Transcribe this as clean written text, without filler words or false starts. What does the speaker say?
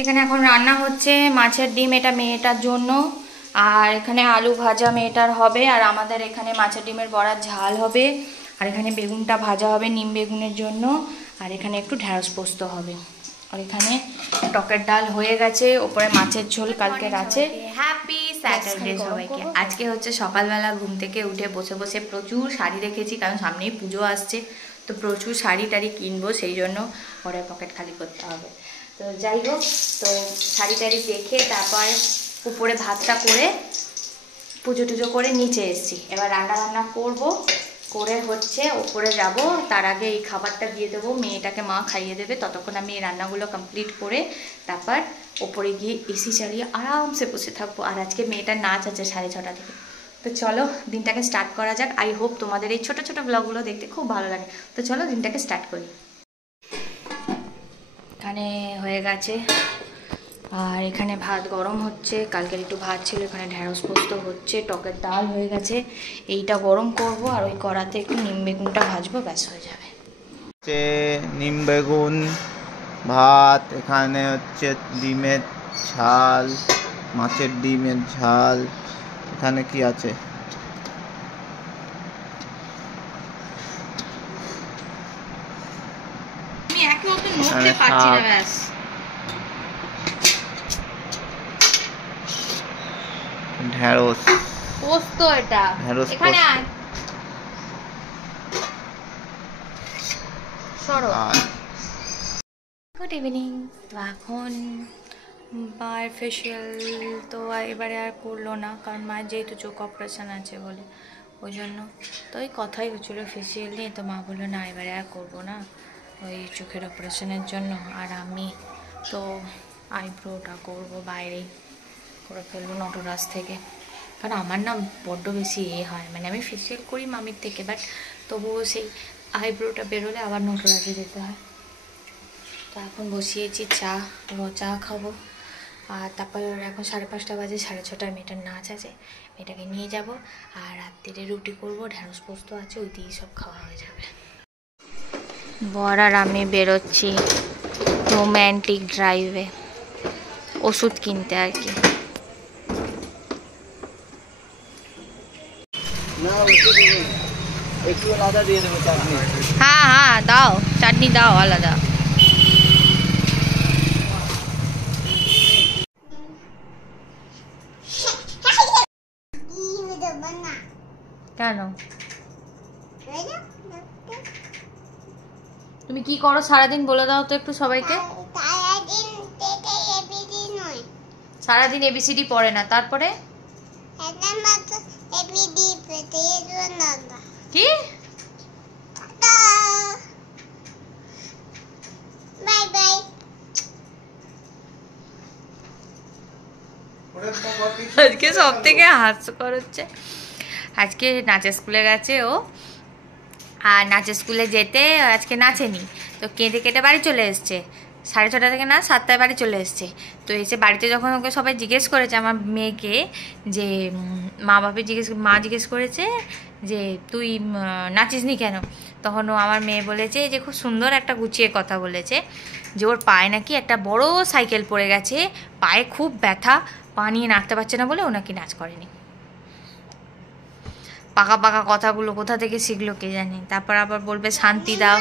এখানে এখন রান্না হচ্ছে মাছের ডিম, এটা মেয়েটার জন্য। আর এখানে আলু ভাজা মেয়েটার হবে। আর আমাদের এখানে মাছের ডিমের বড়ার ঝাল হবে। আর এখানে বেগুনটা ভাজা হবে নিম বেগুনের জন্য। আর এখানে একটু ঢ্যাঁড়স পোস্ত হবে। আর এখানে টকের ডাল হয়ে গেছে, ওপরে মাছের ঝোল কালকের আছে। হ্যাপি স্যাটারডে সবাইকে। আজকে হচ্ছে সকালবেলা ঘুম থেকে উঠে বসে বসে প্রচুর শাড়ি রেখেছি, কারণ সামনেই পুজো আসছে, তো প্রচুর শাড়ি টাড়ি কিনবো, সেই জন্য পরে পকেট খালি করতে হবে। তো যাই হোক, তো শাড়ি টাড়ি দেখে তারপর উপরে ভাতটা করে পুজো টুজো করে নিচে এসেছি। এবার রান্না করব, করে হচ্ছে ওপরে যাব। তার আগে এই খাবারটা দিয়ে দেবো, মেয়েটাকে মা খাইয়ে দেবে। ততক্ষণ আমি এই রান্নাগুলো কমপ্লিট করে তারপর ওপরে গিয়ে এসি চালিয়ে আরামসে বসে থাকবো। আর আজকে মেয়েটার নাচ আছে 6:30 থেকে। তো চলো দিনটাকে স্টার্ট করা যাক। আই হোপ তোমাদের এই ছোটো ছোটো ব্লগগুলো দেখতে খুব ভালো লাগে। তো চলো দিনটাকে স্টার্ট করি। এখানে হয়ে গেছে, আর এখানে ভাত গরম হচ্ছে। কালকের একটু ভাত ছিল, এখানে ঢ্যাঁড়স পোস্ত হচ্ছে, টকের ডাল হয়ে গেছে। এইটা গরম করব, আর ওই কড়াতে একটু নিম বেগুনটা ভাজবো, ব্যাস হয়ে যাবে। নিম বেগুন ভাত, এখানে হচ্ছে ডিমের ঝাল, মাছের ডিমের ঝাল। এখানে কি আছে? আমি একে ওকে নড়তে পারছি না, ব্যাস। ঢ্যাঁড়স পোস্ত, এটা এখানে আয়, সরো। Good evening. তো এখন মায়ের ফেশিয়াল তো এবারে আর করলো না, কারণ মায়ের যেহেতু চোখ অপারেশন আছে বলে, ওই জন্য। তো ওই কথাই হচ্ছিলো ফেশিয়াল নিয়ে, তো মা বললো না এবারে আর করবো না, ওই চোখের অপারেশনের জন্য। আর আমি তো আইব্রোটা করবো বাইরেই করে ফেলবো নটরাজ থেকে, কারণ আমার না বড্ড বেশি হয়, মানে আমি ফেশিয়াল করি মামির থেকে, বাট তবুও সেই আইব্রোটা বেরোলে আবার নটরাজে যেতে হয়। তো এখন বসিয়েছি চা, চা খাবো। আর তারপর এখন 5:30 বাজে, 6:30 মেয়েটার নাচ আছে, মেয়েটাকে নিয়ে যাব। আর রাত্রিরে রুটি করবো, ঢ্যাঁড়স পোস্ত আছে, ওই দিয়েই সব খাওয়া হয়ে যাবে। বর আর আমি বেরোচ্ছি রোম্যান্টিক ড্রাইভে ওষুধ কিনতে আর কি। হ্যাঁ হ্যাঁ দাও, চাটনি দাও আলাদা। কেন তুমি কি করো সারাদিন বলে দাও তো একটু সবাইকে। সারাদিন এবিসিডি পড়ে না, তারপরে কি আজকে সব থেকে হাস্যকর হচ্ছে, আজকে নাচের স্কুলে গেছে ও, আর নাচের স্কুলে যেতে আজকে নাচেনি, তো কেঁদে কেটে বাড়ি চলে এসছে। 6:30 থেকে না 7টায় বাড়ি চলে এসছে। তো এসে বাড়িতে যখন ওকে সবাই জিজ্ঞেস করেছে আমার মেয়েকে, যে মা জিজ্ঞেস করেছে যে তুই নাচিসনি কেন, তখন ও আমার মেয়ে বলেছে যে খুব সুন্দর একটা গুছিয়ে কথা বলেছে, যে ওর পায়ে নাকি একটা বড় সাইকেল পড়ে গেছে, পায়ে খুব ব্যথা, পা নিয়ে নাচতে পারছে না বলে ও নাকি নাচ করেনি। পাকা পাকা কথাগুলো কোথা থেকে শিখলো কে জানে। তারপর আবার বলবে শান্তি দাও।